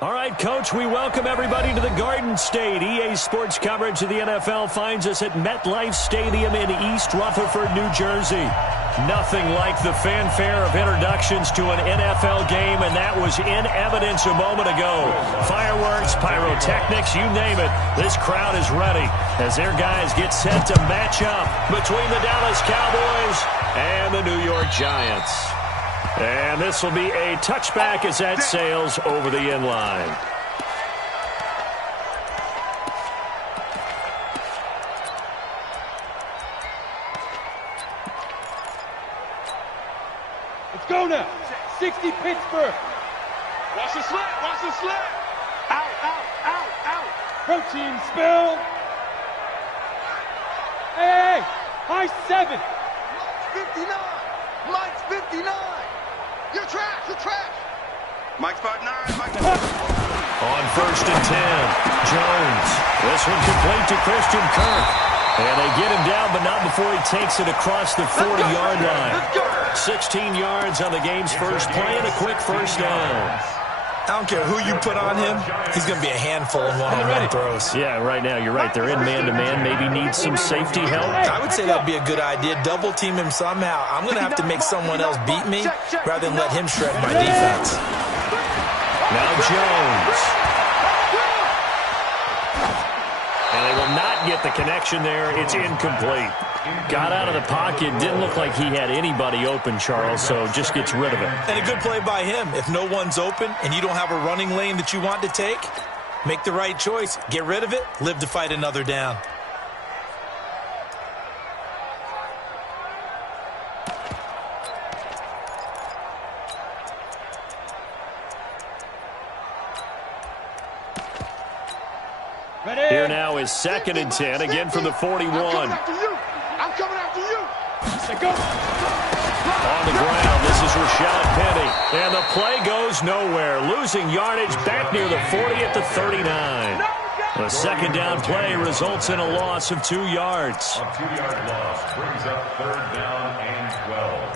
All right, Coach, we welcome everybody to the Garden State. EA Sports coverage of the NFL finds us at MetLife Stadium in East Rutherford, New Jersey. Nothing like the fanfare of introductions to an NFL game, and that was in evidence a moment ago. Fireworks, pyrotechnics, you name it. This crowd is ready as their guys get set to match up between the Dallas Cowboys and the New York Giants. And this will be a touchback as that sails over the end line. Let's go now. 60 Pittsburgh. Watch the slant. Watch the slant. Out, out, out, out. Protein spill. Hey, high 7. 59. Mike's 59. You're trash. You're trash. Mike's 5'9". Mike's On 1st and 10, Jones. This one complete to Christian Kirk. And they get him down, but not before he takes it across the 40-yard line. 16 yards on the game's first play and a quick first down. I don't care who you put on him, he's going to be a handful in one-on-one throws. Yeah, right now, you're right. They're in man-to-man. Maybe need some safety help. I would say that'd be a good idea. Double-team him somehow. I'm going to have to make someone else beat me rather than let him shred my defense. Now Jones. And they will not get the connection there. It's incomplete. Got out of the pocket. Didn't look like he had anybody open, Charles, so just gets rid of it. And a good play by him. If no one's open and you don't have a running lane that you want to take, make the right choice. Get rid of it. Live to fight another down. Here now is 2nd and 10, again from the 41. I'm coming after you. On the ground, this is Rashad Penny. And the play goes nowhere. Losing yardage back near the 40 at the 39. The second down play results in a loss of 2 yards. A 2-yard loss brings up 3rd down and 12.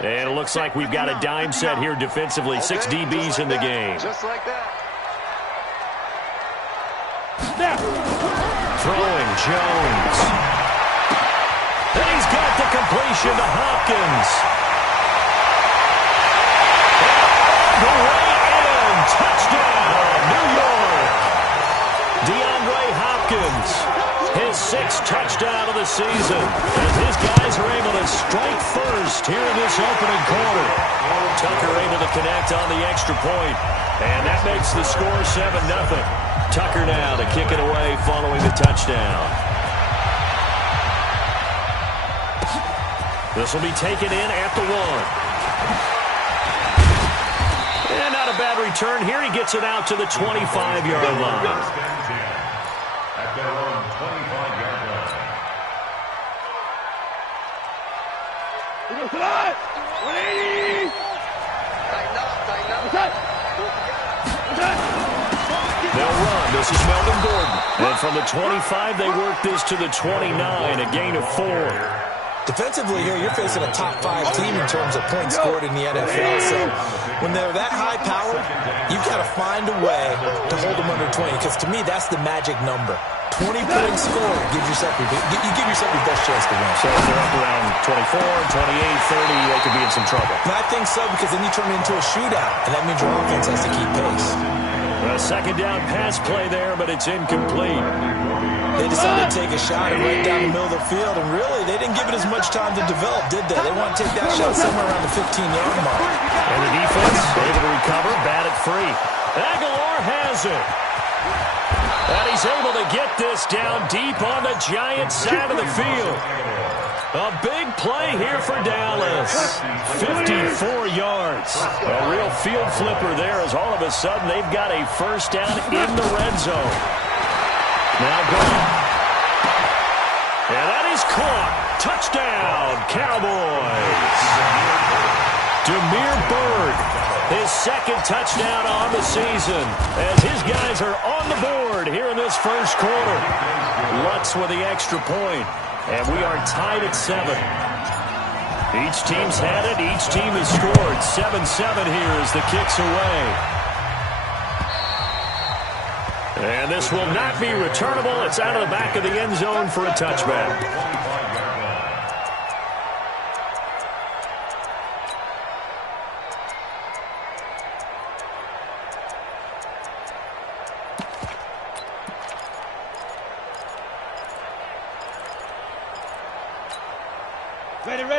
And it looks like we've got a dime set here defensively. 6 DBs in the game. Just like that. Throwing Jones. And he's got the completion to Hopkins. The way in. Touchdown, New York. DeAndre Hopkins. His 6th touchdown of the season as his guys are able to strike first here in this opening quarter. Tucker able to connect on the extra point, and that makes the score 7-0. Tucker now to kick it away following the touchdown. This will be taken in at the 1. And not a bad return here. He gets it out to the 25-yard line. At their own 25-yard line. Slide! 180! Tighten up, tighten up. They'll run. This is Melvin Gordon. And from the 25, they work this to the 29, a gain of 4. Defensively here, you're facing a top 5 team in terms of points scored in the NFL. So when they're that high powered, you've got to find a way to hold them under 20. Because to me, that's the magic number. 20-point score gives yourself you give yourself your best chance to win. So if they're up around 24, 28, 30, they could be in some trouble. And I think so, because then you turn it into a shootout, and that means your offense has to keep pace. A second down pass play there, but it's incomplete. They decided to take a shot right down the middle of the field, and really, they didn't give it as much time to develop, did they? They want to take that shot somewhere around the 15-yard mark. And the defense able to recover, bat it free. Aguilar has it. And he's able to get this down deep on the Giants' side of the field. A big play here for Dallas. 54 yards. A real field flipper there as all of a sudden they've got a first down in the red zone. Now gone. And that is caught. Touchdown, Cowboys. Damiere Byrd His second touchdown on the season as his guys are on the board here in this first quarter. Lutz with the extra point, and we are tied at 7. Each team's had it. Each team has scored. 7-7 here as the kick's away. And this will not be returnable. It's out of the back of the end zone for a touchback.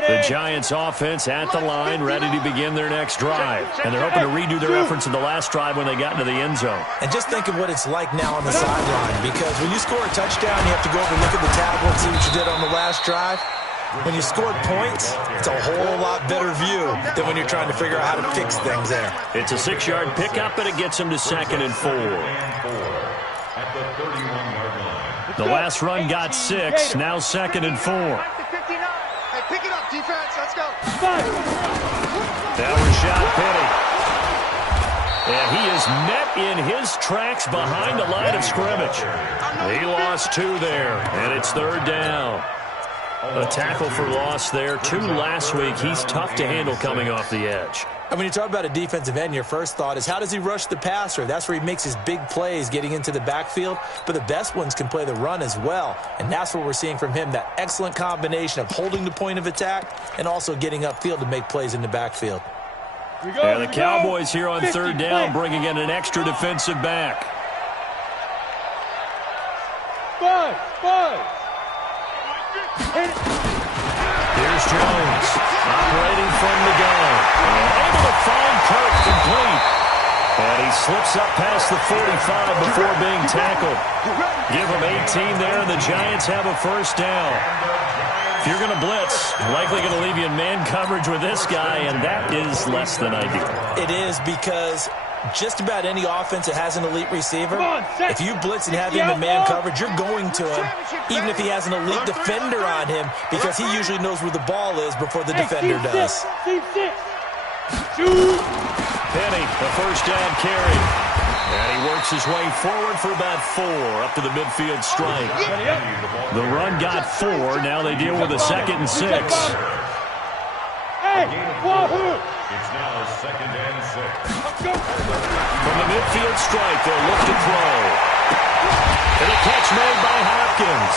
The Giants offense at the line, ready to begin their next drive. And they're hoping to redo their efforts in the last drive when they got into the end zone. And just think of what it's like now on the sideline, because when you score a touchdown, you have to go over and look at the tablet and see what you did on the last drive. When you scored points, it's a whole lot better view than when you're trying to figure out how to fix things there. It's a 6-yard pickup, and it gets them to 2nd and 4. At the 31-yard line. The last run got 6, now 2nd and 4. Pick it up, defense. Let's go. Now Rashad Penny. And he is met in his tracks behind the line of scrimmage. He lost 2 there, and it's 3rd down. A tackle for loss there. 2 last week. He's tough to handle coming off the edge. And when you talk about a defensive end, your first thought is, how does he rush the passer? That's where he makes his big plays getting into the backfield. But the best ones can play the run as well. And that's what we're seeing from him, that excellent combination of holding the point of attack and also getting upfield to make plays in the backfield. And the Cowboys here on 3rd down, bringing in an extra defensive back. 5. Here's Jones, operating from the gun. Able to find Kirk complete. And he slips up past the 45 before being tackled. Give him 18 there, and the Giants have a first down. If you're going to blitz, likely going to leave you in man coverage with this guy, and that is less than ideal. It is, because just about any offense that has an elite receiver, if you blitz and have him in man coverage, you're going to him, even if he has an elite defender on him, because he usually knows where the ball is before the defender does. Penny, the first down carry. And he works his way forward for about 4 up to the midfield stripe. The run got 4. Now they deal with a 2nd and 6. It's now 2nd and 6. From the midfield stripe, they'll look to throw. And a catch made by Hopkins.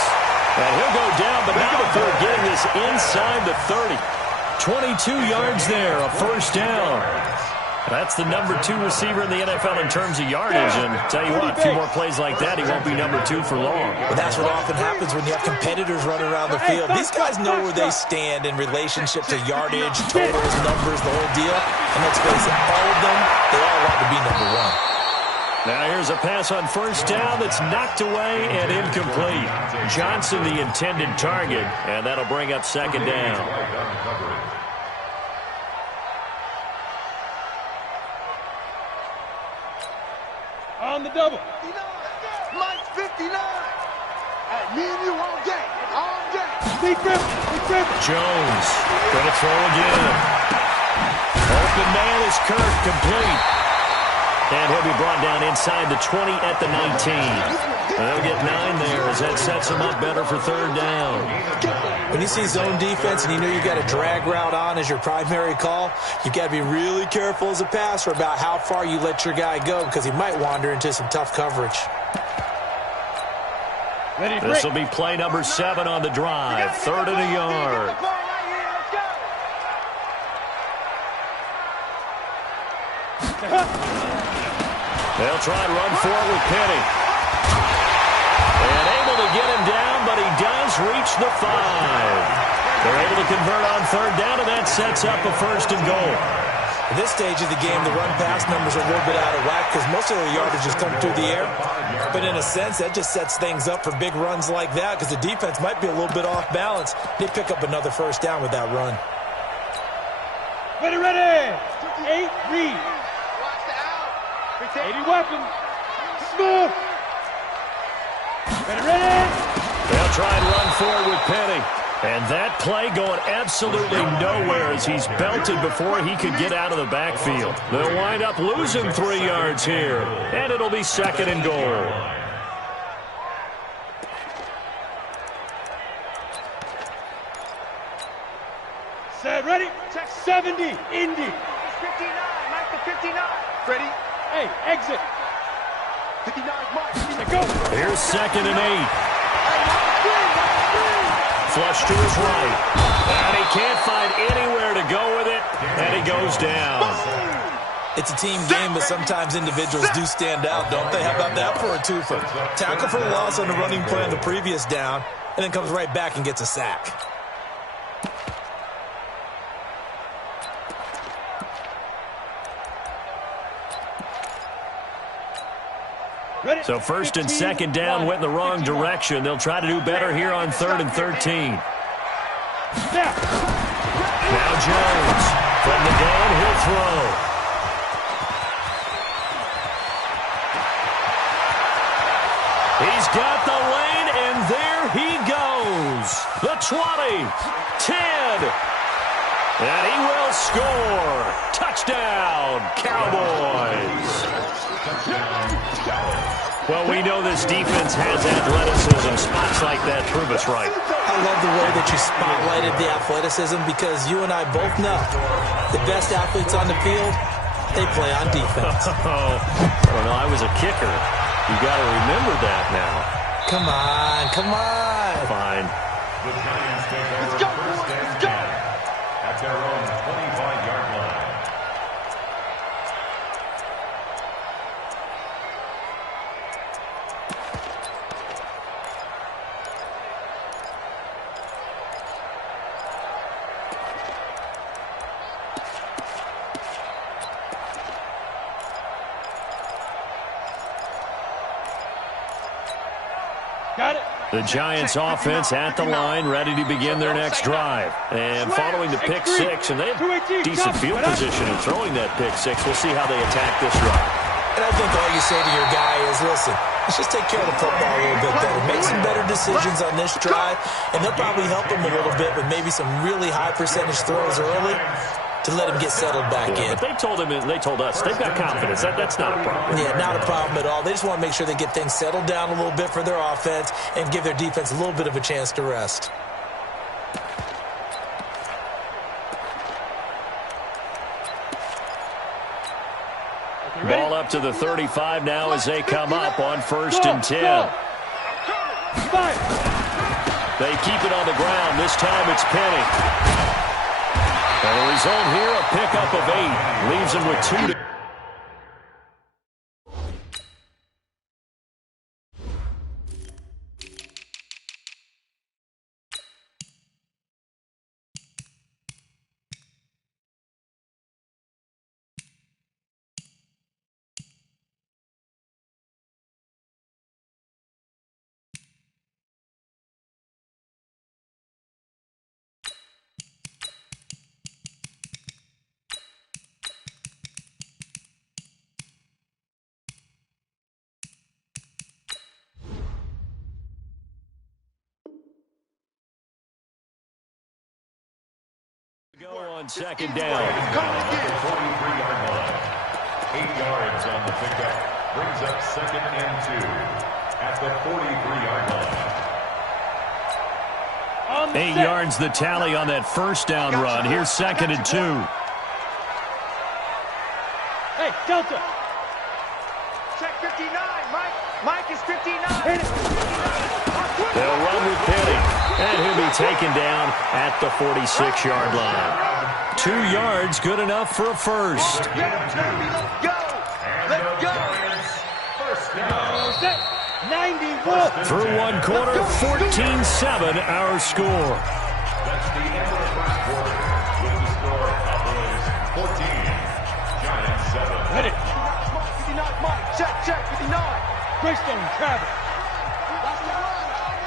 And he'll go down, but not before getting this inside the 30. 22 yards there, a first down. That's the number 2 receiver in the NFL in terms of yardage. And tell you what, a few more plays like that, he won't be number 2 for long. Well, that's what often happens when you have competitors running around the field. These guys know where they stand in relationship to yardage, totals, numbers, the whole deal. And let's face it, all of them, they all want to be number 1. Now here's a pass on first down that's knocked away and incomplete. Johnson, the intended target, and that'll bring up 2nd down. On the double. 59. Mike's 59. Hey, me and you all day. All day. Big grip. Jones gonna throw again. Open man is Kirk, complete. And he'll be brought down inside the 20 at the 19. They'll get 9 there as that sets him up better for 3rd down. When you see zone defense and you know you got a drag route on as your primary call, you got to be really careful as a passer about how far you let your guy go, because he might wander into some tough coverage. This will be play number 7 on the drive. 3rd and a yard. They'll try and run for it with Penny. And able to get him down, but he does reach the 5. They're able to convert on 3rd down, and that sets up a 1st and goal. At this stage of the game, the run-pass numbers are a little bit out of whack because most of the yardage has come through the air. But in a sense, that just sets things up for big runs like that because the defense might be a little bit off balance. They pick up another 1st down with that run. Ready. 8 read. 80 weapon. Smooth. Ready. They'll try and run forward with Penny. And that play going absolutely nowhere as he's belted before he could get out of the backfield. They'll wind up losing 3 yards here, and it'll be 2nd and goal. Set, ready? Check 70, Indy. 59, Mike to 59. Ready? Hey, exit. 59, Mike. Go. Here's 2nd and 8. Flush to his right. And he can't find anywhere to go with it, and he goes down. It's a team game, but sometimes individuals do stand out, don't they? How about that for a twofer? Tackle for the loss on the running play on the previous down, and then comes right back and gets a sack. So 1st and 2nd down went in the wrong direction. They'll try to do better here on 3rd and 13. Now Jones from the gun, he'll throw. He's got the lane, and there he goes. The 20, 10, and he will score. Touchdown, Cowboys. Well, we know this defense has athleticism. Spots like that prove us right. I love the way that you spotlighted the athleticism because you and I both know the best athletes on the field, they play on defense. I don't know. I was a kicker. You got to remember that now. Come on, come on. Fine. The Giants take over first and 10 at their own 25-yard line. The Giants offense at the line, ready to begin their next drive. And following the pick 6, and they have decent field position in throwing that pick 6. We'll see how they attack this drive. And I think all you say to your guy is, listen, let's just take care of the football a little bit better. Make some better decisions on this drive, and they'll probably help him a little bit with maybe some really high percentage throws early to let him get settled back in. But they told him, they told us, they've got confidence. That's not a problem. Yeah, not a problem at all. They just want to make sure they get things settled down a little bit for their offense and give their defense a little bit of a chance to rest. Ball up to the 35 now as they come up on 1st and 10. They keep it on the ground. This time it's Penny. And the result here, a pickup of 8. Leaves him with 2 to... Go on 2nd down. 43-yard line. 8 yards on the pickup. Brings up 2nd and 2 at the 43-yard line. 8 yards the tally on that 1st down run. Here's 2nd and 2. Hey, Delta. Check 59, Mike. Mike is 59. They'll run with Penny, and he'll be taken down at the 46-yard line. 2 yards, good enough for a first. Let's go. Let's go. First down. 91. Through 1 quarter, 14-7 our score. That's the end of the first quarter. With the score, Cowboys 14, Giants 7. Hit it. 59, Mike. Check 59. Greystone, Travis.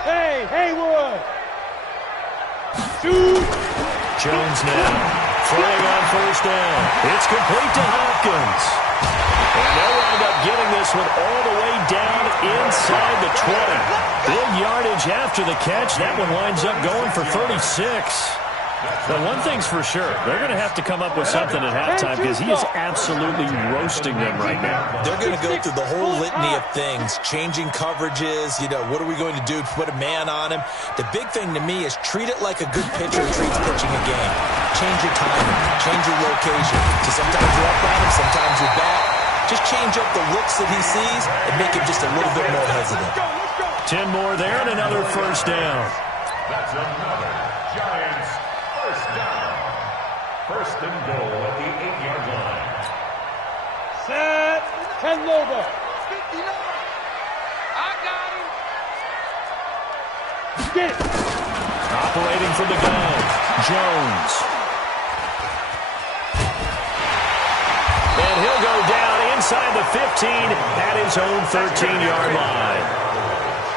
Hey, Haywood. Shoot. Jones now throwing on 1st down. It's complete to Hopkins. And they'll wind up getting this one all the way down inside the 20. Big yardage after the catch. That one winds up going for 36. But one thing's for sure, they're going to have to come up with something at halftime because he is absolutely roasting them right now. They're going to go through the whole litany of things, changing coverages, what are we going to do to put a man on him? The big thing to me is treat it like a good pitcher treats pitching a game. Change your timing, change your location. So sometimes you're up on him, sometimes you're back. Just change up the looks that he sees and make him just a little bit more hesitant. 10 more there and another first down. That's another Giants first down. First and goal at the 8-yard line. Set. 10 over. 59. I got him. Get it. Operating from the gun, Jones. And he'll go down inside the 15 at his own 13-yard line.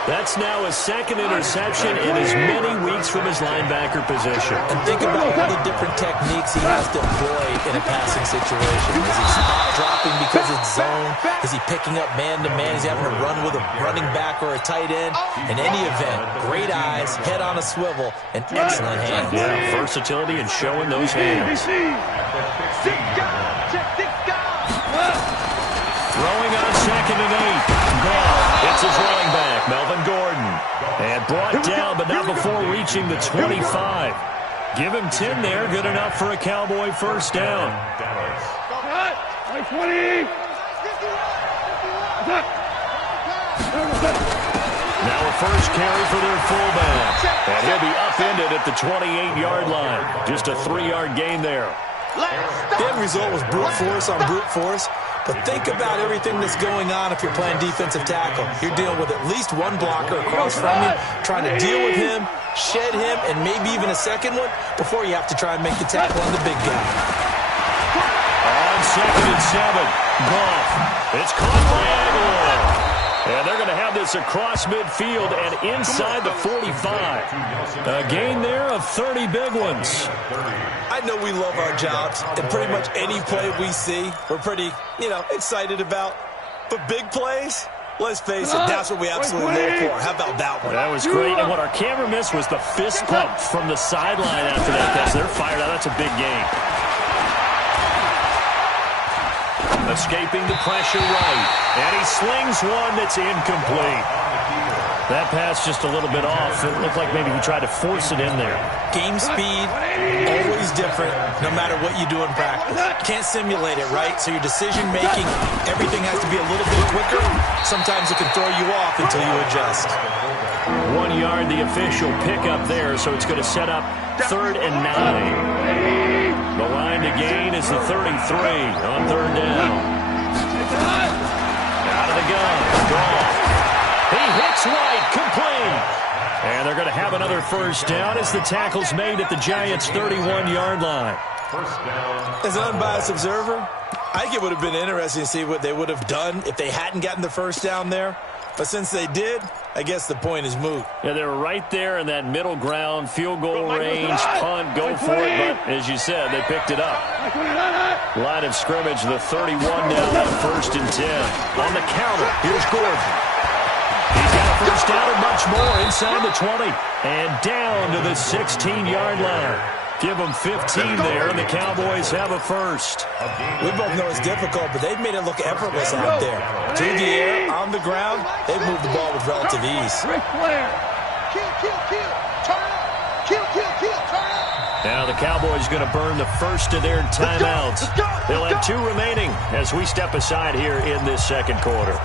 That's now his second interception in as many weeks from his linebacker position. And think about all the different techniques he has to employ in a passing situation. Is he spot dropping because it's zone? Is he picking up man-to-man? Is he having to run with a running back or a tight end? In any event, great eyes, head on a swivel, and excellent hands. Yeah, versatility and showing those hands. Throwing on second and 8. Goff. It's his running back, Melvin Gordon. And brought down, but not before reaching the 25. Give him 10 there. Good enough for a Cowboy first down. 20. Now a first carry for their fullback. And he'll be upended at the 28-yard line. Just a 3-yard gain there. The end result was brute force on brute force. But think about everything that's going on if you're playing defensive tackle. You're dealing with at least one blocker across from you, trying to deal with him, shed him, and maybe even a second one before you have to try and make the tackle on the big guy. On second and 7, Goff. It's caught by Aguilar. And they're going to have this across midfield and inside the 45. A gain there of 30 big ones. I know we love our jobs, and pretty much any play we see, we're pretty, excited about. But big plays, let's face it, that's what we absolutely live for. How about that one? That was great. And what our camera missed was the fist pump from the sideline after that catch. They're fired out. That's a big gain. Escaping the pressure right. And he slings one that's incomplete. That pass just a little bit off. It looked like maybe he tried to force it in there. Game speed, always different, no matter what you do in practice. Can't simulate it, right? So your decision-making, everything has to be a little bit quicker. Sometimes it can throw you off until you adjust. 1 yard, the official pickup there, so it's going to set up 3rd and 9. The line to gain is the 33 on 3rd down. Out of the gun, Goff. He hits right, complete. And they're going to have another first down as the tackle's made at the Giants' 31-yard line. As an unbiased observer, I think it would have been interesting to see what they would have done if they hadn't gotten the first down there. But since they did, I guess the point is moot. Yeah, they were right there in that middle ground, field goal range, punt, go for it. But as you said, they picked it up. Line of scrimmage, the 31 now on 1st and 10. On the counter, here's Gordon. He's got a first down and much more inside the 20. And down to the 16-yard line. Give them 15 there, and the Cowboys have a first. We both know it's difficult, but they've made it look effortless out there. Through the air, on the ground, they've moved the ball with relative ease. Kill, kill, kill. Turn up. Kill, kill, kill. Turn up. Now the Cowboys going to burn the first of their timeouts. They'll have 2 remaining as we step aside here in this second quarter.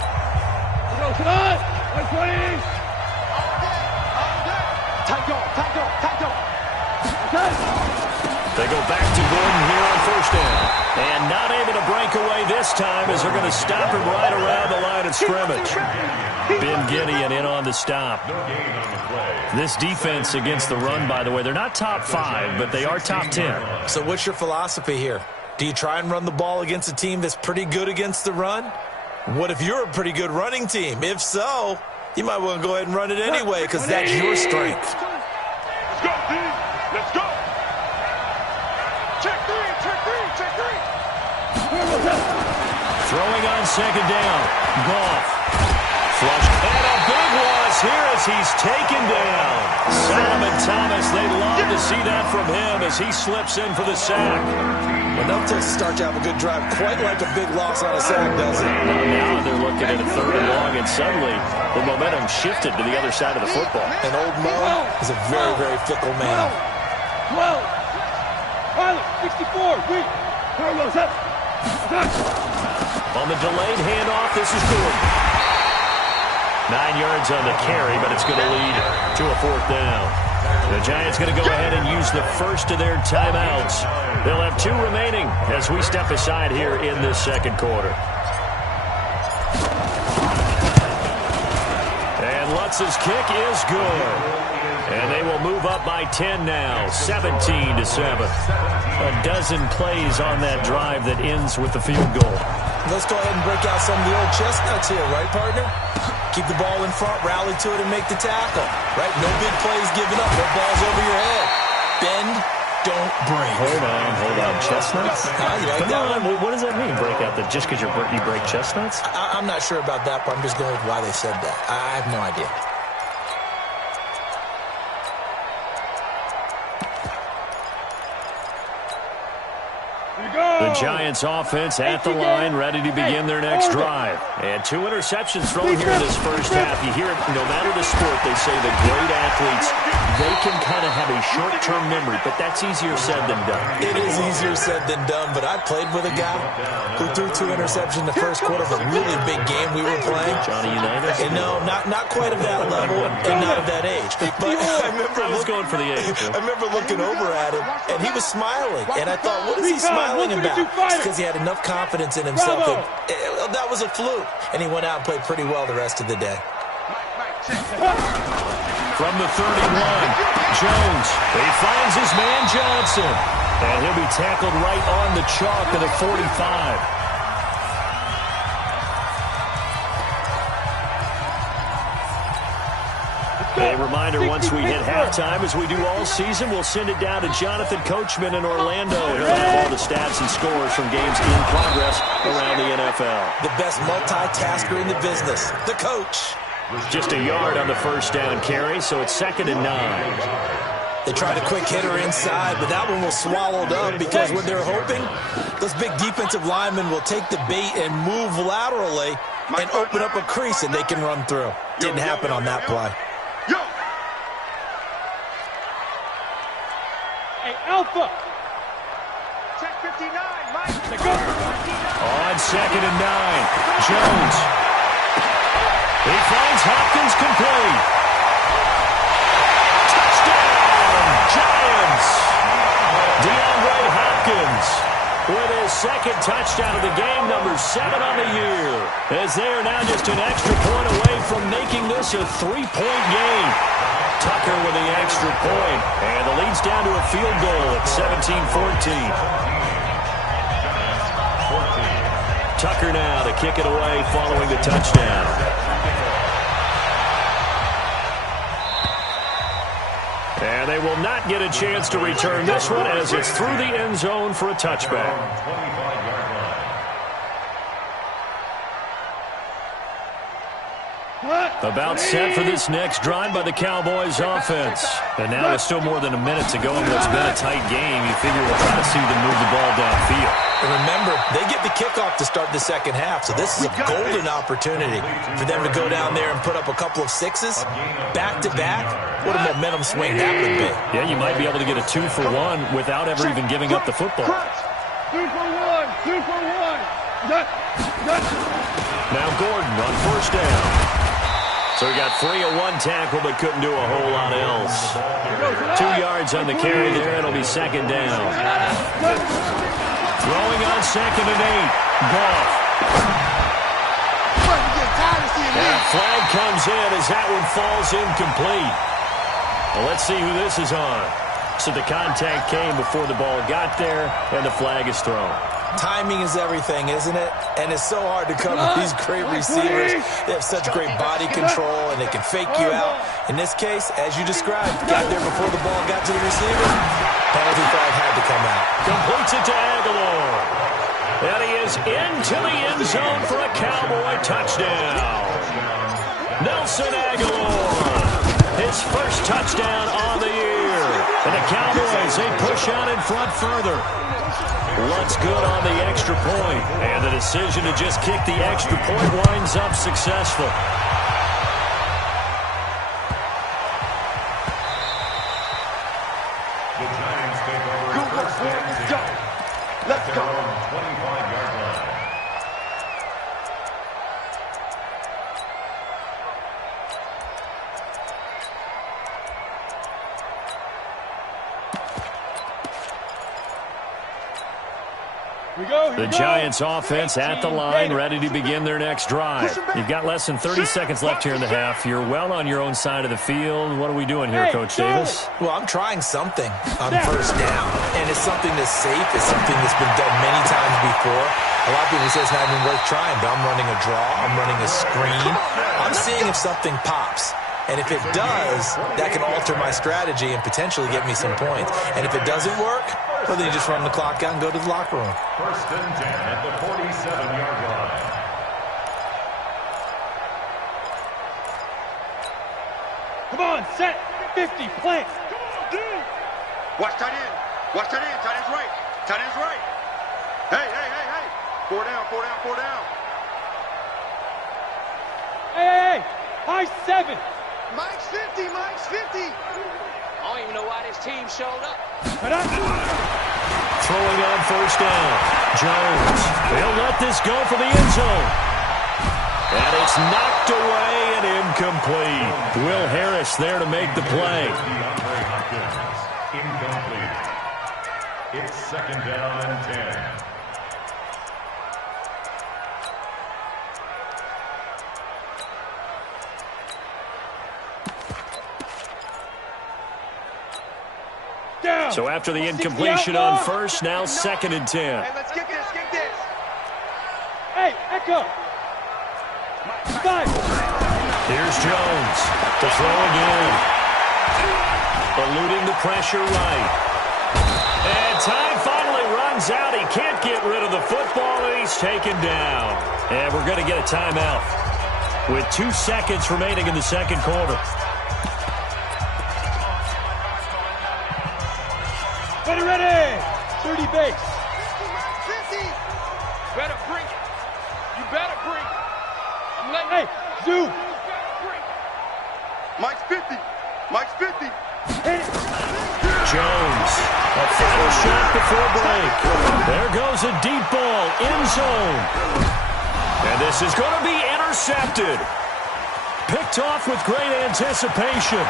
They go back to Gordon here on first down. And not able to break away this time as they're going to stop him right around the line of scrimmage. Ben Gideon in on the stop. This defense against the run, by the way, they're not top 5, but they are top 10. So what's your philosophy here? Do you try and run the ball against a team that's pretty good against the run? What if you're a pretty good running team? If so, you might want to go ahead and run it anyway because that's your strength. Let's go, D. Let's go. Check 3, check 3, check 3. Throwing on second down. Goff. Flush. And a big loss here as he's taken down. Solomon Thomas, they love to see that from him as he slips in for the sack. Enough to start to have a good drive, quite like a big loss on a sack, does it? Now they're looking at a 3rd and long, and suddenly the momentum shifted to the other side of the football. And old Mo is a very, very fickle man. 12. Pilot, 64. Wait. Carlos up. On the delayed handoff, this is Gordon. 9 yards on the carry, but it's going to lead to a 4th down. The Giants going to go ahead and use the first of their timeouts. They'll have 2 remaining as we step aside here in this second quarter. And Lutz's kick is good. And they will move up by 10 now, 17-7. A dozen plays on that drive that ends with the field goal. Let's go ahead and break out some of the old chestnuts here, right, partner? Keep the ball in front, rally to it, and make the tackle. Right? No big plays given up. No balls over your head. Bend, don't break. Hold on. Chestnuts? You like that one? What does that mean, break out? Just because you break chestnuts? I'm not sure about that, but I'm just going with why they said that. I have no idea. The Giants offense at the line, ready to begin their next drive. And 2 interceptions thrown here in this first half. You hear it, no matter the sport, they say the great athletes, they can kind of have a short-term memory, but that's easier said than done. It is easier said than done, but I played with a guy who threw 2 interceptions in the first quarter of a really big game we were playing. Johnny Unitas? And no, not quite of that level and not of that age. But I was going for the age. I remember looking over at him, and he was smiling. And I thought, what is he smiling about? It's because he had enough confidence in himself that was a fluke. And he went out and played pretty well the rest of the day. From the 31, Jones. He finds his man Johnson. And he'll be tackled right on the chalk of the 45. A reminder, once we hit halftime, as we do all season, we'll send it down to Jonathan Coachman in Orlando. He'll have all the stats and scores from games in progress around the NFL. The best multitasker in the business, the coach. Just a yard on the first down carry, so it's 2nd and 9. They tried a quick hitter inside, but that one was swallowed up because what they're hoping, those big defensive linemen will take the bait and move laterally and open up a crease and they can run through. Didn't happen on that play. Alpha. Check 59, Mike. On 2nd and 9, Jones. He finds Hopkins complete. Touchdown, Giants. DeAndre Hopkins with his 2nd touchdown of the game, number 7 on the year. As they are now just an extra point away from making this a 3-point game. Tucker with the extra point, and the lead's down to a field goal at 17-14. Tucker now to kick it away following the touchdown. And they will not get a chance to return this one as it's through the end zone for a touchback. About set for this next drive by the Cowboys offense. And now with still more than a minute to go in what's been a tight game, you figure we'll try to see them move the ball downfield. And remember, they get the kickoff to start the second half, so this is a golden opportunity for them to go down there and put up a couple of 6s back-to-back. What a momentum swing that would be. Yeah, you might be able to get a 2-for-1 without ever even giving up the football. 2 for 1. 2 for 1. Now Gordon on first down. So he got free of 1 tackle, but couldn't do a whole lot else. 2 yards on the carry there. It'll be 2nd down. Throwing on 2nd and 8. Goff. And a flag comes in as that one falls incomplete. Well, let's see who this is on. So the contact came before the ball got there, and the flag is thrown. Timing is everything, isn't it? And it's so hard to cover these great receivers. They have such great body control, and they can fake you out. In this case, as you described, got there before the ball got to the receiver. Penalty flag had to come out. Completes it to Aguilar. And he is goes into the end zone for a Cowboy touchdown. Nelson Aguilar, his first touchdown on the year. And the Cowboys, they push out in front further. What's good on the extra point? And the decision to just kick the extra point winds up successful. The Giants take over. Good work, boy. Let's go. Let's go. 25-yard line. The Giants offense at the line, ready to begin their next drive. You've got less than 30 seconds left here in the half. You're well on your own side of the field. What are we doing here, Coach Davis? Well, I'm trying something on first down, and it's something that's safe. It's something that's been done many times before. A lot of people say it's not even worth trying, but I'm running a draw. I'm running a screen. I'm seeing if something pops. And if it does, that can alter my strategy and potentially get me some points. And if it doesn't work, well, then you just run the clock out and go to the locker room. First and 10 at the 47-yard line. Come on, set. 50, plant. Watch tight end. Watch tight end. Tight end's right. Tight end's right. Hey, hey, hey, hey. 4 down, 4 down, 4 down. Hey, hey, hey. High 7. Mike's 50, Mike's 50. I don't even know why this team showed up. Throwing on first down. Jones. He'll let this go for the end zone. And it's knocked away and incomplete. Will Harris there to make the play. Incomplete. It's second down and 10. So after the incompletion on first, now second and 10. Hey, let's kick this, kick this. Hey, Echo. 5. Here's Jones to throw again. Eluding the pressure right. And time finally runs out. He can't get rid of the football, and he's taken down. And we're going to get a timeout with 2 seconds remaining in the second quarter. Ready. 30 base. 50. Better bring it. You better bring it. I'm letting Hey, Zoo. Mike's 50. Mike's 50. Jones, a final shot before break. There goes a deep ball, end zone. And this is going to be intercepted. Picked off with great anticipation.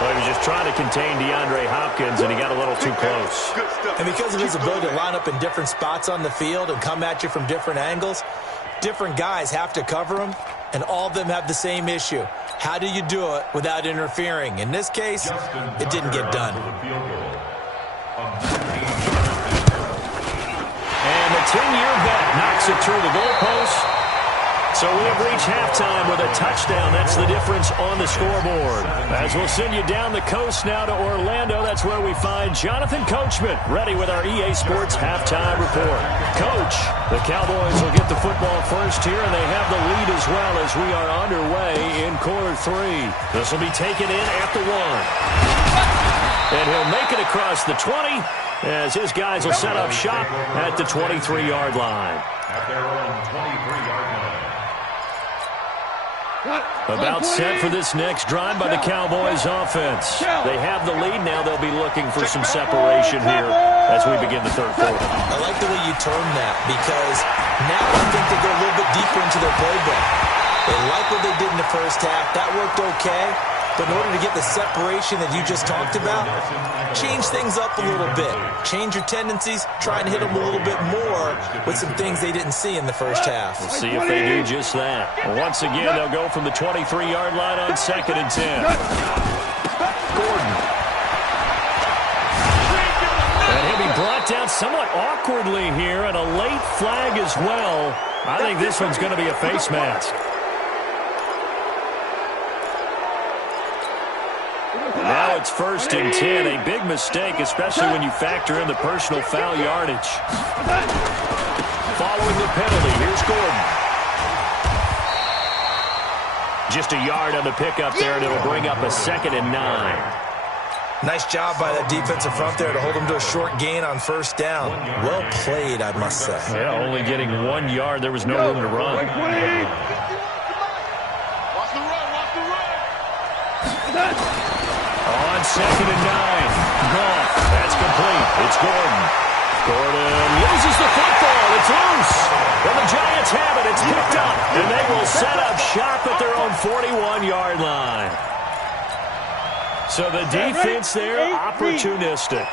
Well, he was just trying to contain DeAndre Hopkins, and he got a little too close. And because of his ability to line up in different spots on the field and come at you from different angles, different guys have to cover him, and all of them have the same issue. How do you do it without interfering? In this case, it didn't get done. And the 10-year bet knocks it through the goalpost. So we have reached halftime with a touchdown. That's the difference on the scoreboard. As we'll send you down the coast now to Orlando, that's where we find Jonathan Coachman, ready with our EA Sports halftime report. Coach, the Cowboys will get the football first here, and they have the lead as well as we are underway in quarter 3. This will be taken in at the 1. And he'll make it across the 20 as his guys will set up shop at the 23-yard line. At their own 23-yard line. About set for this next drive by the Cowboys offense. They have the lead now. They'll be looking for some separation here as we begin the third quarter. I like the way you term that because now I think they go a little bit deeper into their playbook. They like what they did in the first half. That worked okay. But in order to get the separation that you just talked about, change things up a little bit. Change your tendencies. Try and hit them a little bit more with some things they didn't see in the first half. We'll see if they do just that. Once again, they'll go from the 23-yard line on second and 10. Gordon. And he'll be brought down somewhat awkwardly here, and a late flag as well. I think this one's going to be a face mask. Now it's 1st and 10. A big mistake, especially when you factor in the personal foul yardage. Following the penalty, here's Gordon. Just a yard on the pickup there, and it'll bring up a 2nd and 9. Nice job by that defensive front there to hold them to a short gain on 1st down. Well played, I must say. Yeah, only getting 1 yard. There was no room to run. Watch the run, watch the run. On 2nd and 9. Goff. That's complete. It's Gordon. Gordon loses the football. It's loose. And the Giants have it. It's picked up. And they will set up shop at their own 41-yard line. So the defense there, opportunistic.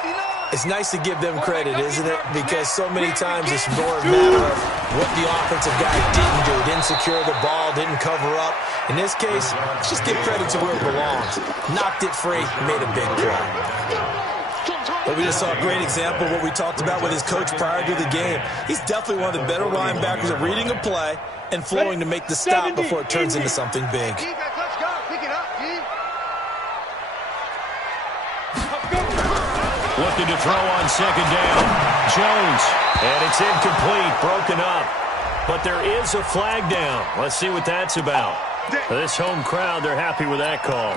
It's nice to give them credit, isn't it? Because so many times it's more a matter of what the offensive guy didn't do. Didn't secure the ball, didn't cover up. In this case, let's just give credit to where it belongs. Knocked it free, made a big play. But we just saw a great example of what we talked about with his coach prior to the game. He's definitely one of the better linebackers at reading a play and flowing to make the stop before it turns into something big. Let's go. Pick it up, G. Looking to throw on 2nd down. Jones. And it's incomplete, broken up. But there is a flag down. Let's see what that's about. This home crowd, they're happy with that call.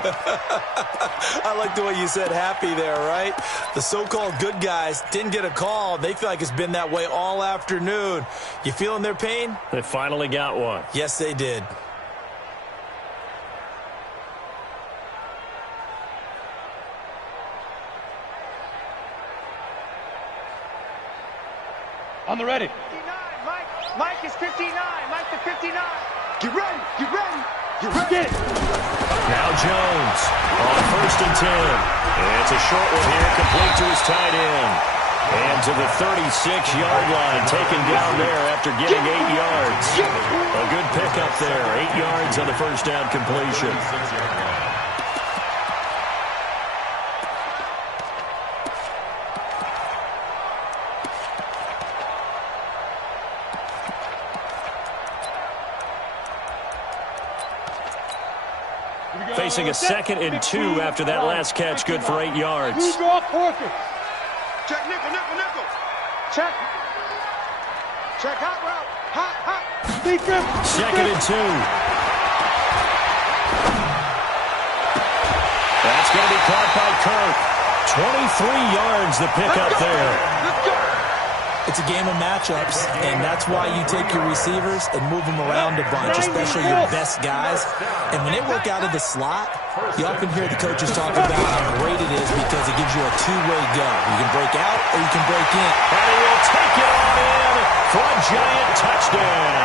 I like the way you said happy there, right? The so-called good guys didn't get a call. They feel like it's been that way all afternoon. You feeling their pain? They finally got one. Yes, they did. On the ready. 59, Mike is 59. Mike the 59. Get ready. Get ready. Get ready. Get it. Now Jones on 1st and 10. It's a short one here, complete to his tight end. And to the 36-yard line, taken down there after getting 8 yards. A good pickup there, 8 yards on the 1st down completion. Facing a 2nd and 2 after that last catch, good for 8 yards. Move off Horford. Check nickel. Check. Check hot route. Hot. Defense. 2nd and 2. That's going to be caught by Kirk. 23 yards the pickup there. Let's go. It's a game of matchups, and that's why you take your receivers and move them around a bunch, especially your best guys. And when they work out of the slot, you often hear the coaches talk about how great it is because it gives you a two-way go. You can break out or you can break in. And he will take it on in for a giant touchdown.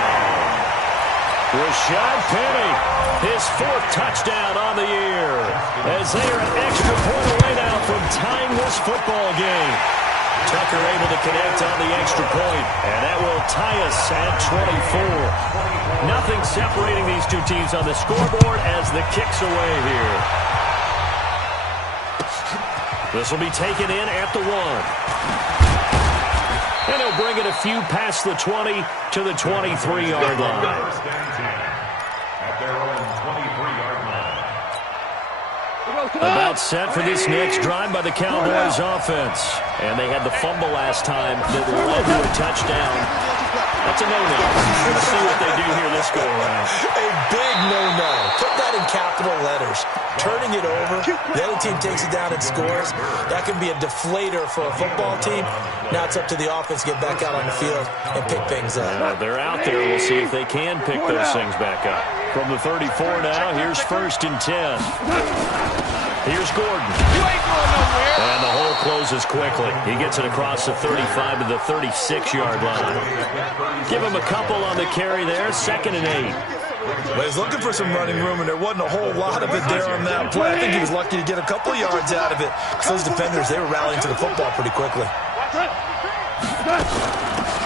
Rashad Penny, his 4th touchdown on the year, as they are an extra point away now from tying this football game. Tucker able to connect on the extra point, and that will tie us at 24. Nothing separating these two teams on the scoreboard as the kick's away here. This will be taken in at the 1. And he'll bring it a few past the 20 to the 23-yard line. At their own 23-yard line. About set for this next drive by the Cowboys offense. And they had the fumble last time that led to a touchdown. That's a no-no. Let's see what they do here this go-around. A big no-no. Put that in capital letters. Turning it over, the other team takes it down and scores. That can be a deflator for a football team. Now it's up to the offense to get back out on the field and pick things up. They're out there. We'll see if they can pick those things back up. From the 34 now, here's 1st and 10. Here's Gordon. You ain't going nowhere. And the hole closes quickly. He gets it across the 35 to the 36-yard line. Give him a couple on the carry there. 2nd and 8. Well, he's looking for some running room, and there wasn't a whole lot of it there on that play. I think he was lucky to get a couple of yards out of it. So those defenders, they were rallying to the football pretty quickly.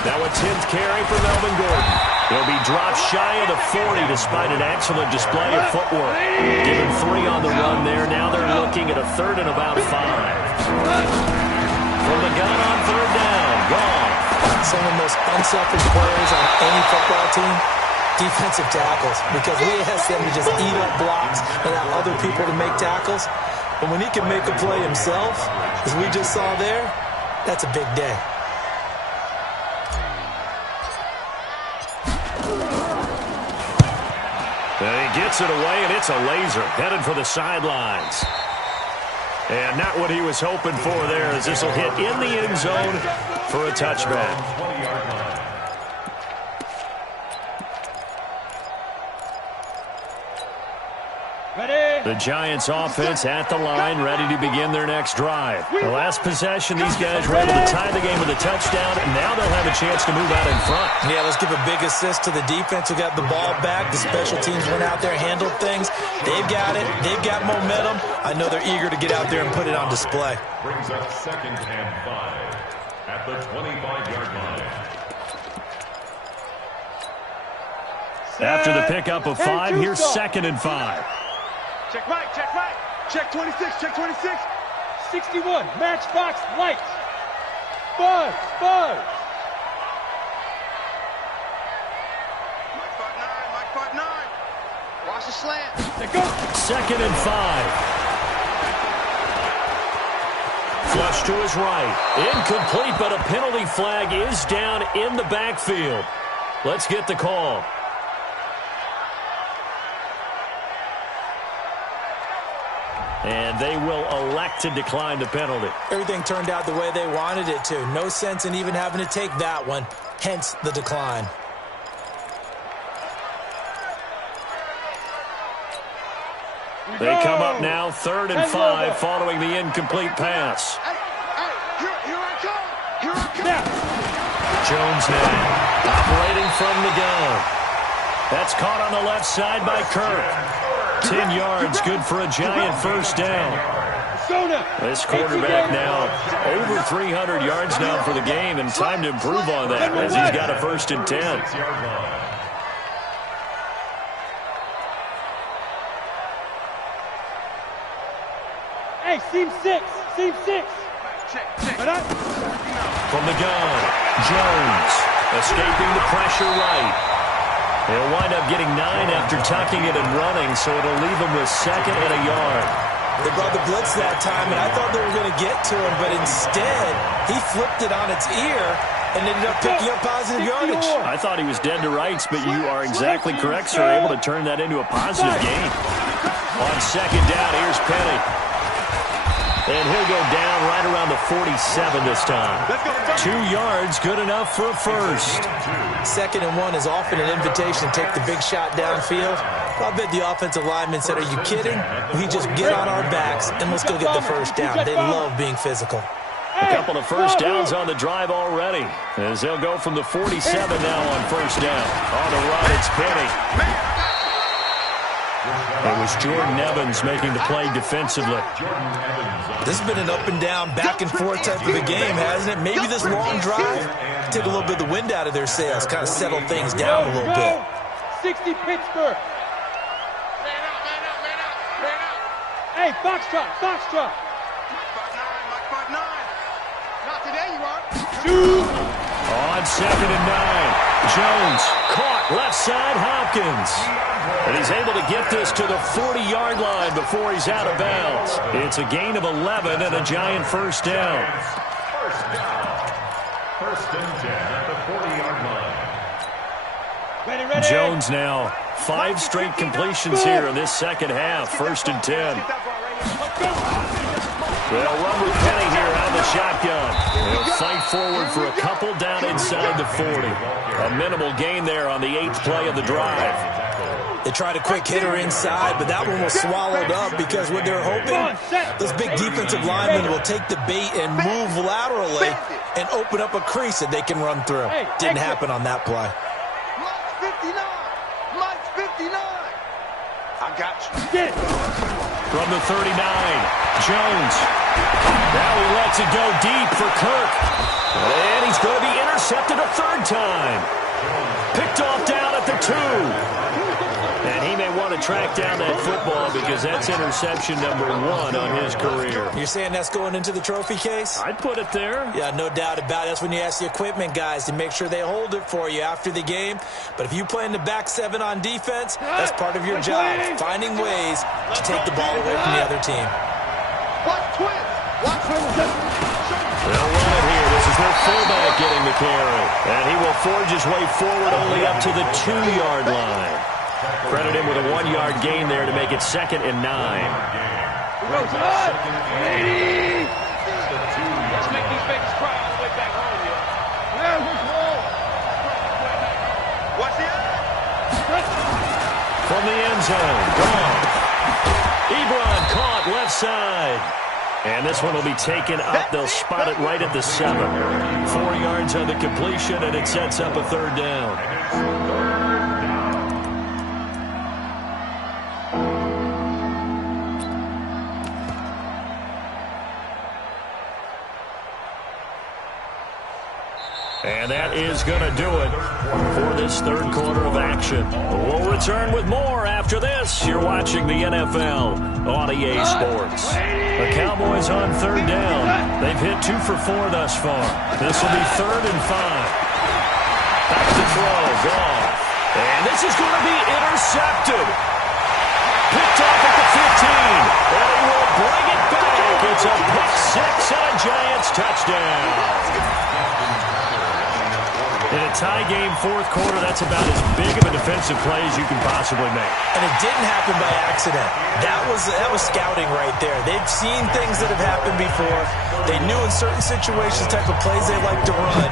Now a 10th carry for Melvin Gordon. He'll be dropped shy of the 40 despite an excellent display of footwork. Given 3 on the run there. Now they're looking at a 3rd and about 5. From the gun on 3rd down. Gone. Some of the most unselfish players on any football team, defensive tackles. Because we ask them to just eat up blocks and allow other people to make tackles. And when he can make a play himself, as we just saw there, that's a big day. And he gets it away, and it's a laser headed for the sidelines. And not what he was hoping for there, as this will hit in the end zone for a touchback. The Giants offense at the line, ready to begin their next drive. The last possession, these guys were able to tie the game with a touchdown, and now they'll have a chance to move out in front. Yeah, let's give a big assist to the defense who got the ball back. The special teams went out there, handled things. They've got it. They've got momentum. I know they're eager to get out there and put it on display. Brings up 2nd and 5 at the 25-yard line. After the pickup of 5, here's 2nd and 5. Check right, check right. Check 26, check 26. 61, matchbox lights. Buzz, buzz. Mike 5-9. Watch the slant. Let go. 2nd and 5. Flush to his right. Incomplete, but a penalty flag is down in the backfield. Let's get the call. And they will elect to decline the penalty. Everything turned out the way they wanted it to. No sense in even having to take that one, hence the decline. They come up now 3rd and 5 following the incomplete pass. Here I come. Here I come. Jones now operating from the gun. That's caught on the left side by Kirk. 10 yards, good for a Giant first down. This quarterback now over 300 yards now for the game, and time to improve on that as he's got a 1st and 10. Hey, seam 6, seam 6. From the gun, Jones escaping the pressure right. He'll wind up getting 9 after tucking it and running, so it'll leave him with 2nd and a yard. They brought the blitz that time, and I thought they were going to get to him, but instead, he flipped it on its ear and ended up picking up positive yardage. I thought he was dead to rights, but you are exactly correct, sir. Able to turn that into a positive gain. On 2nd down, here's Penny. And he'll go down right around the 47 this time. 2 yards, good enough for a first. 2nd and 1 is often an invitation to take the big shot downfield. I bet the offensive lineman said, are you kidding? We just get on our backs and let's go get the first down. They love being physical. A couple of first downs on the drive already, as they'll go from the 47 now on 1st down. On the run, it's Penny. It was Jordan Evans making the play defensively. This has been an up and down, back and forth type of a game, hasn't it? Maybe this long drive take a little bit of the wind out of their sails, kind of settle things down a little bit. 60 Pittsburgh. Hey, foxtrot, foxtrot. Mike 5-9. Not today, you are. On 2nd and 9, Jones caught left side Hopkins. And he's able to get this to the 40-yard line before he's out of bounds. It's a gain of 11 and a Giant first down. First down. 1st and 10 at the 40-yard line. Ready. Jones now 5 straight completions here in this second half. 1st and 10. They'll run with Penny here out of the shotgun. They'll fight forward for a couple down inside the 40. A minimal gain there on the 8th play of the drive. They tried a quick hitter inside, but that one was swallowed up because what they're hoping, those big defensive linemen will take the bait and move laterally and open up a crease that they can run through. Didn't happen on that play. Mike's 59. I got you. From the 39, Jones. Now he lets it go deep for Kirk. And he's going to be intercepted a 3rd time. Picked off down at the 2. And he may want to track down that football because that's interception number 1 on his career. You're saying that's going into the trophy case? I'd put it there. Yeah, no doubt about it. That's when you ask the equipment guys to make sure they hold it for you after the game. But if you play in the back 7 on defense, that's part of your job, finding ways to take the ball away from the other team. They'll run it here. This is their fullback getting the carry. And he will forge his way forward only up to the 2-yard line. Credit him with a 1-yard gain there to make it 2nd and 9. Let's make these babies cry all the way back home, yo. Watch the end. From the end zone, gone. Ebron caught left side. And this one will be taken up. They'll spot it right at the 7. 4 yards on the completion, and it sets up a 3rd down. And that is going to do it for this 3rd quarter of action. We'll return with more after this. You're watching the NFL on EA Sports. The Cowboys on 3rd down. They've hit 2 for 4 thus far. This will be 3rd and 5. Back to throw. Gone. And this is going to be intercepted. Picked off at the 15. And he will bring it back. It's a pick 6 and a Giants touchdown. In a tie game 4th quarter, that's about as big of a defensive play as you can possibly make. And it didn't happen by accident. That was scouting right there. They've seen things that have happened before. They knew in certain situations the type of plays they like to run,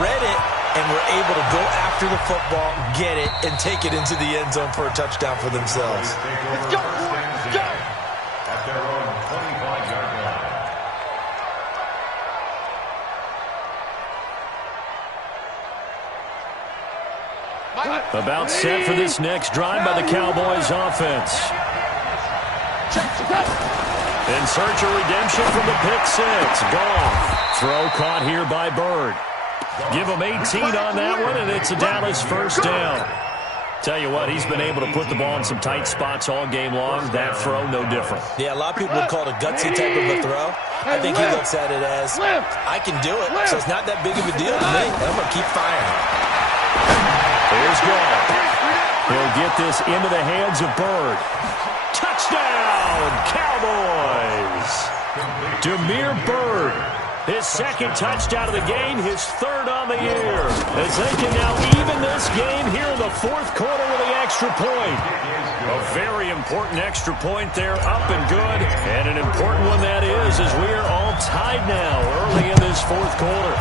read it, and were able to go after the football, get it, and take it into the end zone for a touchdown for themselves. Let's go, let's go. At their own 25-yard line. About set for this next drive by the Cowboys offense. In search of redemption from the pick 6. Gone. Throw caught here by Bird. Give him 18 on that one, and it's a Dallas 1st down. Tell you what, he's been able to put the ball in some tight spots all game long. That throw, no different. Yeah, a lot of people would call it a gutsy type of a throw. I think he looks at it as, I can do it, so it's not that big of a deal to me. I'm going to keep firing. Here's Gall. He'll get this into the hands of Bird. Touchdown, Cowboys! Demir Bird, his 2nd touchdown of the game, his 3rd on the year. As they can now even this game here in the 4th quarter with the extra point. A very important extra point there, up and good. And an important one that is, as we are all tied now early in this 4th quarter.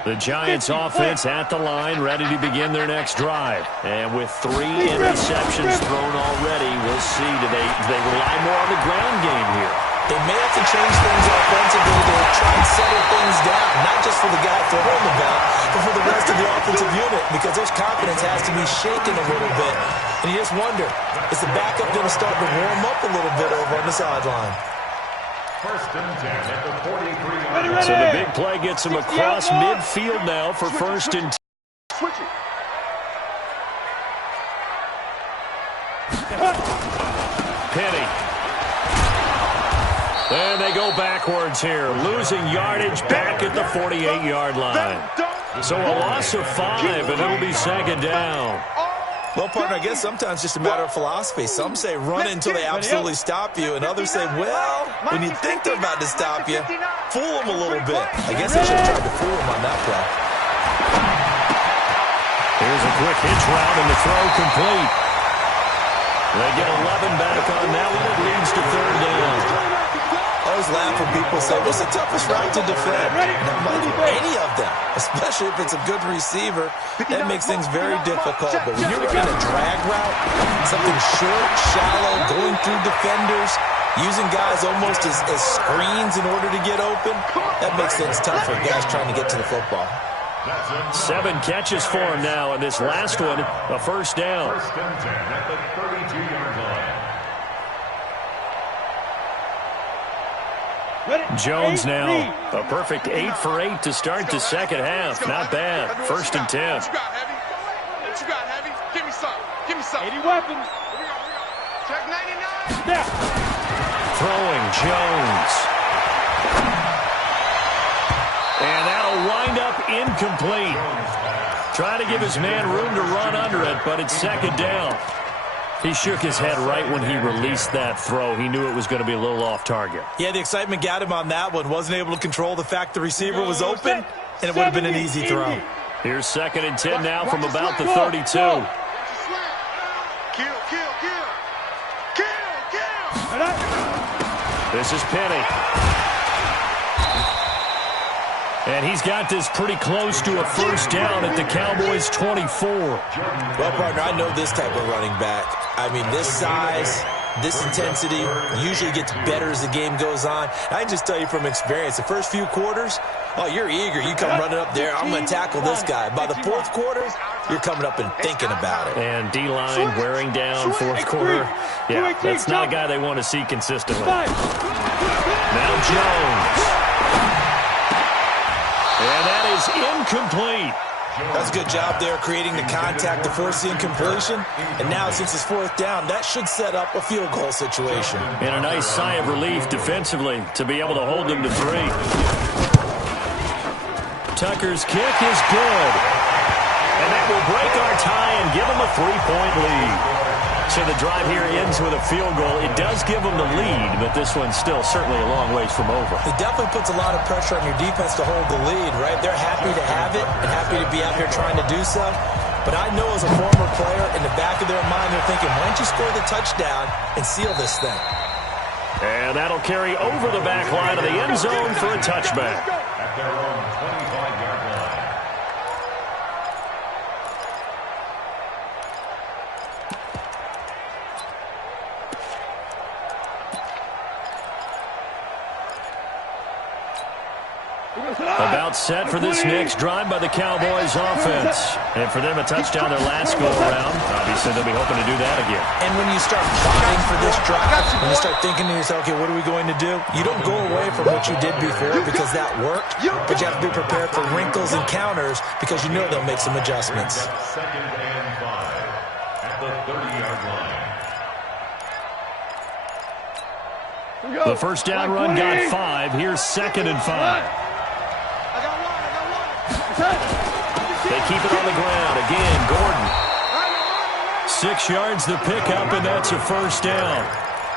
The Giants offense at the line, ready to begin their next drive. And with 3 interceptions thrown already, we'll see. Do they rely more on the ground game here? They may have to change things offensively to try and settle things down, not just for the guy throwing the ball, but for the rest of the offensive unit, because their confidence has to be shaken a little bit. And you just wonder, is the backup going to start to warm up a little bit over on the sideline? 1st and 10 at the 43-yard. So the big play gets him across midfield now for 1st and 10. Switch it. Penny. And they go backwards here, losing yardage back at the 48-yard line. So a loss of 5, and it'll be 2nd down. Well, partner, I guess sometimes it's just a matter of philosophy. Some say run until they absolutely stop you, and others say, well, when you think they're about to stop you, fool them a little bit. I guess they should have tried to fool them on that play. Here's a quick hitch route, and the throw complete. They get 11 back on that one. It leads to 3rd down. I always laugh when people say, what's the toughest route to defend? And I'm like, any of them, especially if it's a good receiver. That makes things very difficult. But when you're in a drag route, something short, shallow, going through defenders, using guys almost as screens in order to get open, that makes things tough for guys trying to get to the football. 7 catches for him now, and this last one, a 1st down. 1st and 10 at the 32-yard line. Jones now, a perfect 8 for 8 to start the second half. Not bad. 1st and 10. What you got, Heavy? What you got, Heavy? Give me some. Give me some. 80 weapons. Here we go. Check 99. Snap. Throwing Jones. And that'll wind up incomplete. Trying to give his man room to run under it, but it's 2nd down. He shook his head right when he released that throw. He knew it was going to be a little off target. Yeah, the excitement got him on that one. Wasn't able to control the fact the receiver was open, and it would have been an easy throw. Here's 2nd and 10 now from about the 32. Kill, kill, kill. Kill, kill. This is Penny. And he's got this pretty close to a 1st down at the Cowboys' 24. Well, partner, I know this type of running back. I mean, this size, this intensity usually gets better as the game goes on. I can just tell you from experience, the first few quarters, oh, you're eager. You come running up there, I'm going to tackle this guy. By the 4th quarter, you're coming up and thinking about it. And D-line wearing down 4th quarter. Yeah, that's not a guy they want to see consistently. Now Jones. And that is incomplete. That's a good job there creating the contact to force the incompletion. And now, since it's 4th down, that should set up a field goal situation. And a nice sigh of relief defensively to be able to hold them to 3. Tucker's kick is good. And that will break our tie and give them a 3-point lead. So the drive here ends with a field goal. It does give them the lead, but this one's still certainly a long ways from over. It definitely puts a lot of pressure on your defense to hold the lead, right? They're happy to have it and happy to be out here trying to do so. But I know as a former player, in the back of their mind, they're thinking, why don't you score the touchdown and seal this thing? And that'll carry over the back line of the end zone for a touchback. At their own 25-yard line. About set for this next drive by the Cowboys offense. And for them, a touchdown their last go-around. Obviously, they'll be hoping to do that again. And when you start plotting for this drive, when you start thinking to yourself, okay, what are we going to do? You don't go away from what you did before because that worked, but you have to be prepared for wrinkles and counters because you know they'll make some adjustments. 2nd and 5 at the 30-yard line. The 1st down run got 5. Here's 2nd and 5. They keep it on the ground. Again, Gordon. 6 yards the pickup, and that's a 1st down.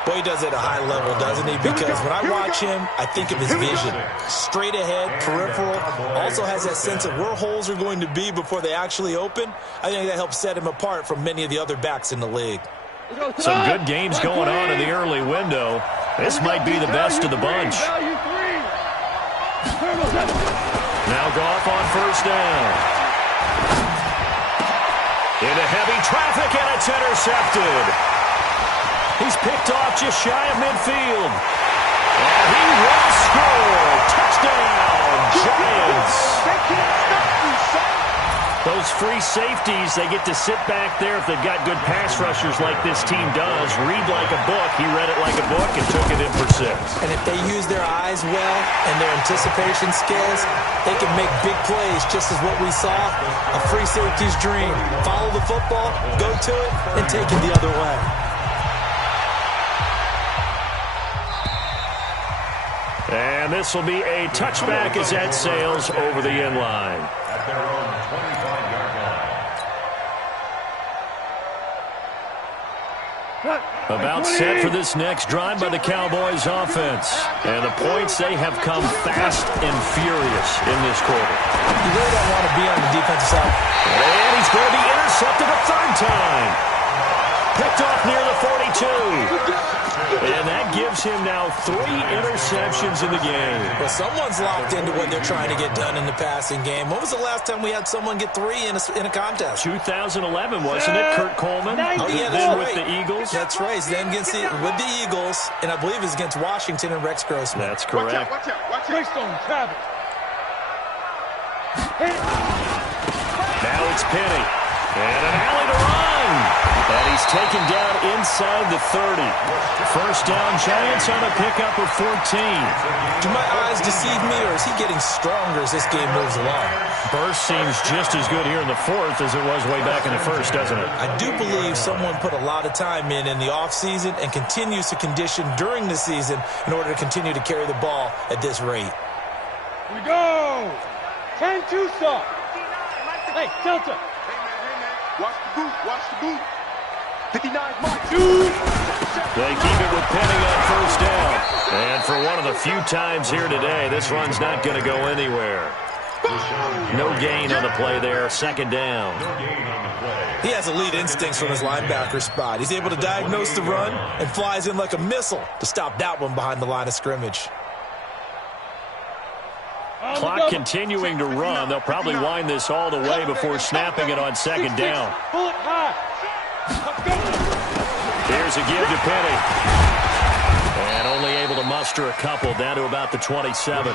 Boy, he does it at a high level, doesn't he? Because when I watch him, I think of his vision. Straight ahead, peripheral. Also has that sense of where holes are going to be before they actually open. I think that helps set him apart from many of the other backs in the league. Some good games going on in the early window. This might be the best of the bunch. Now Goff on 1st down. Into heavy traffic, and it's intercepted. He's picked off just shy of midfield. And he will score. Touchdown, Giants. They can't stop you, son. Those free safeties, they get to sit back there if they've got good pass rushers like this team does. Read like a book. He read it like a book and took it in for 6. And if they use their eyes well and their anticipation skills, they can make big plays, just as what we saw. A free safety's dream. Follow the football, go to it, and take it the other way. And this will be a touchback as that sails over the end line. At their own 25-yard line. About set for this next drive by the Cowboys offense. And the points, they have come fast and furious in this quarter. You really don't want to be on the defensive side. And he's going to be intercepted a 3rd time. Picked off near the 42. And that gives him now 3 interceptions in the game. Well, someone's locked into what they're trying to get done in the passing game. When was the last time we had someone get 3 in a contest? 2011, wasn't it? Kurt Coleman. Oh, yeah, that's then right. with the Eagles. That's right. Then with the Eagles, and I believe it's against Washington and Rex Grossman. That's correct. Watch out. Greystone, Travis. Now it's Penny. And an alley to run. And He's taken down inside the 30. First down, Giants on a pickup of 14. Do my eyes deceive me, or is he getting stronger as this game moves along? Burst seems just as good here in the fourth as it was way back in the first, doesn't it? I do believe someone put a lot of time in the offseason and continues to condition during the season in order to continue to carry the ball at this rate. Here we go. 10-2 stop. Hey, Delta. Hey, man. Watch the boot. Watch the boot. 59 mark. They keep it with Penny on first down. And for one of the few times here today, this run's not going to go anywhere. No gain on the play there. Second down. He has elite instincts from his linebacker spot. He's able to diagnose the run and flies in like a missile to stop that one behind the line of scrimmage. Clock continuing to run. They'll probably wind this all the way before snapping it on second down. Pull it high. Here's a give to Penny. And only able to muster a couple down to about the 27.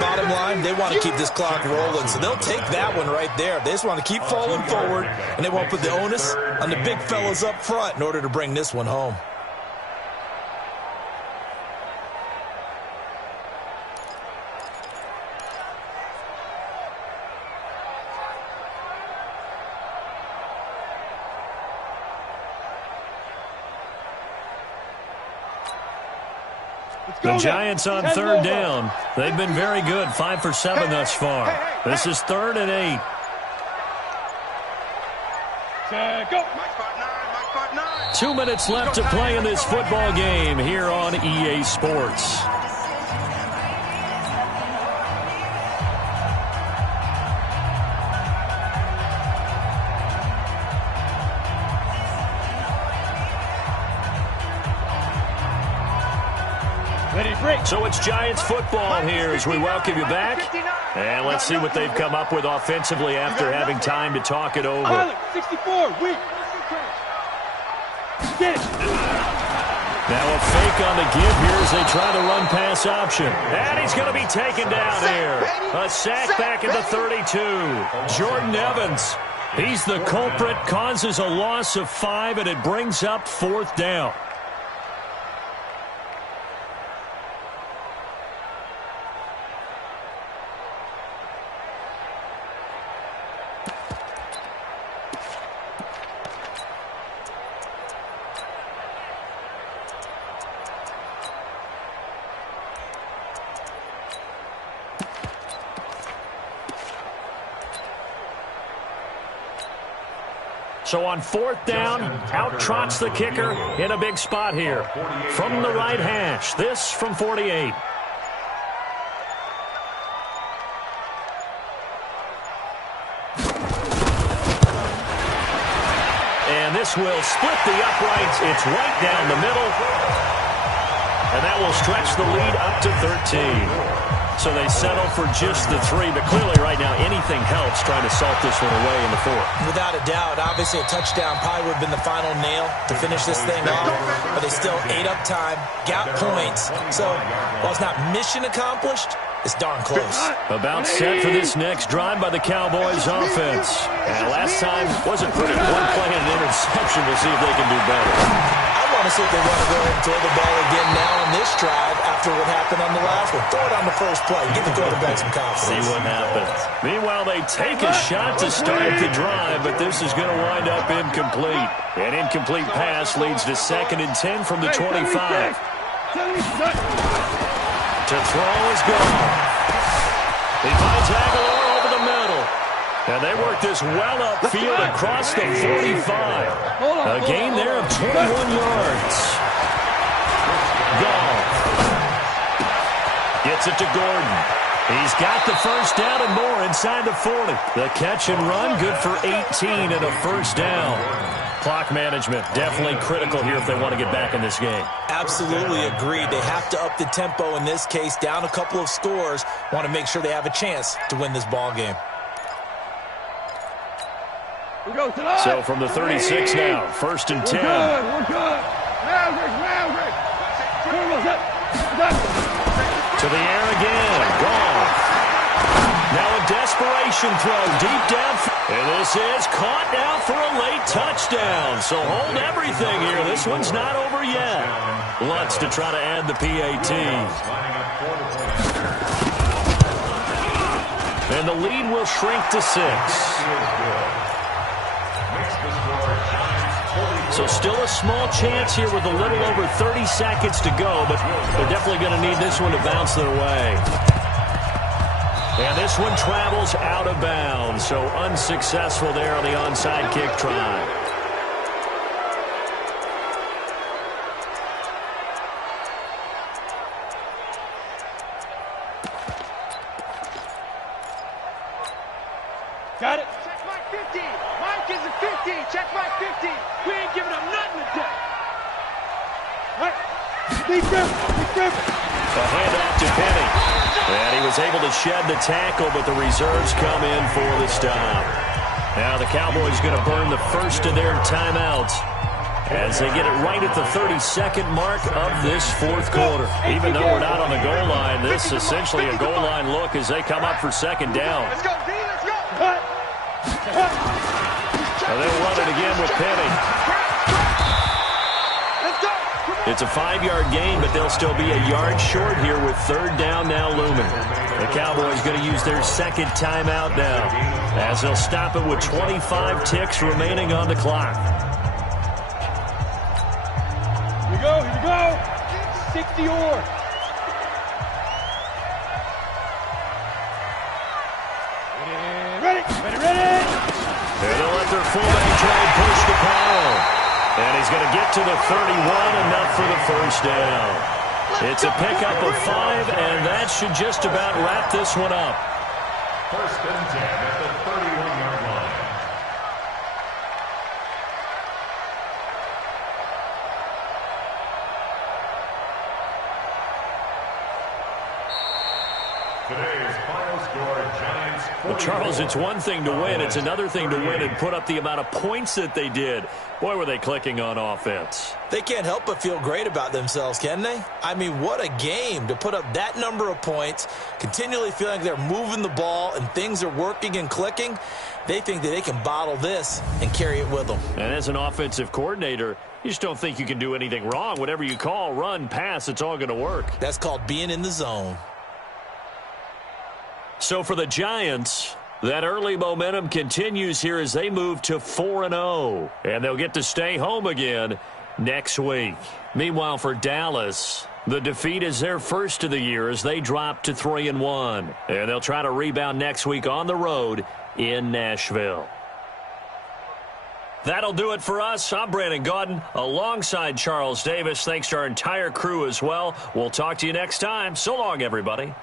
Bottom line, they want to keep this clock rolling, so they'll take that one right there. They just want to keep falling forward, and they won't put the onus on the big fellas up front in order to bring this one home. The Giants on third down. They've been very good, 5 for 7 thus far. This is 3rd and 8. Go. 2 minutes left to play in this football game here on EA Sports. So it's Giants football here as we welcome you back. And let's see what they've come up with offensively after having time to talk it over. 64, weak. Get it. Now a fake on the give here as they try the run-pass option. And he's going to be taken down here. A sack back at the 32. Jordan Evans. He's the culprit, causes a loss of 5, and it brings up 4th down. So on 4th down, out trots the kicker in a big spot here. From the right hash, this from 48. And this will split the uprights. It's right down the middle. And that will stretch the lead up to 13. So they settle for just the 3, but clearly right now anything helps trying to salt this one away in the 4th. Without a doubt, obviously a touchdown probably would have been the final nail to finish this thing off, but they still ate up time, got points. So while it's not mission accomplished, it's darn close. About set for this next drive by the Cowboys offense. And last time wasn't pretty. One play and an interception. We'll see if they can do better. I want to see if they want to go ahead and throw the ball again now on this drive after what happened on the last one. Throw it on the first play. Give the quarterback some confidence. See what happens. Meanwhile, they take a shot to start the drive, but this is going to wind up incomplete. An incomplete pass leads to 2nd and 10 from the 25. To throw is gone. He finds Aguilar over the middle. And they work this well upfield across the 45. A gain there of 21 yards. Gone. Gets it to Gordon. He's got the first down and more inside the 40. The catch and run, good for 18 and a first down. Clock management, definitely critical here if they want to get back in this game. Absolutely agreed. They have to up the tempo in this case, down a couple of scores. Want to make sure they have a chance to win this ball game. So from the 36 now, 1st and 10. To the air again. Gone. Now a desperate desperation throw deep down. And this is caught now for a late touchdown. So hold everything here. This one's not over yet. Lutz to try to add the PAT. And the lead will shrink to 6. So still a small chance here with a little over 30 seconds to go, but they're definitely going to need this one to bounce their way. And this one travels out of bounds, so unsuccessful there on the onside kick try. Got it. Check my 50. Mike is a 50. Check my 50. We ain't giving up nothing today. All right. Deep grip. Deep grip. A handoff to Penny. And he was able to shed the tackle, but the reserves come in for the stop. Now the Cowboys going to burn the first of their timeouts as they get it right at the 32nd mark of this fourth quarter. Even though we're not on the goal line, this is essentially a goal line look as they come up for second down. Let's go, D. Let's go. And they'll run it again with Penny. Let's go. It's a 5-yard gain, but they'll still be a yard short here with third down now looming. The Cowboys going to use their second timeout now as they'll stop it with 25 ticks remaining on the clock. Here we go. Here we go. 60 or. Ready. Ready. Ready. And they'll let their fullback try and push the Powell. And he's going to get to the 31, enough for the first down. It's a pickup of 5, and that should just about wrap this one up. First and 10 at the 31-yard line. Today's final score, Giants 41. Well, Charles, it's one thing to win. It's another thing to win and put up the amount of points that they did. Boy, were they clicking on offense. They can't help but feel great about themselves, can they? I mean, what a game to put up that number of points, continually feeling like they're moving the ball and things are working and clicking. They think that they can bottle this and carry it with them. And as an offensive coordinator, you just don't think you can do anything wrong. Whatever you call, run, pass, it's all going to work. That's called being in the zone. So for the Giants, that early momentum continues here as they move to 4-0. And they'll get to stay home again next week. Meanwhile, for Dallas, the defeat is their first of the year as they drop to 3-1. And they'll try to rebound next week on the road in Nashville. That'll do it for us. I'm Brandon Gaudin alongside Charles Davis. Thanks to our entire crew as well. We'll talk to you next time. So long, everybody.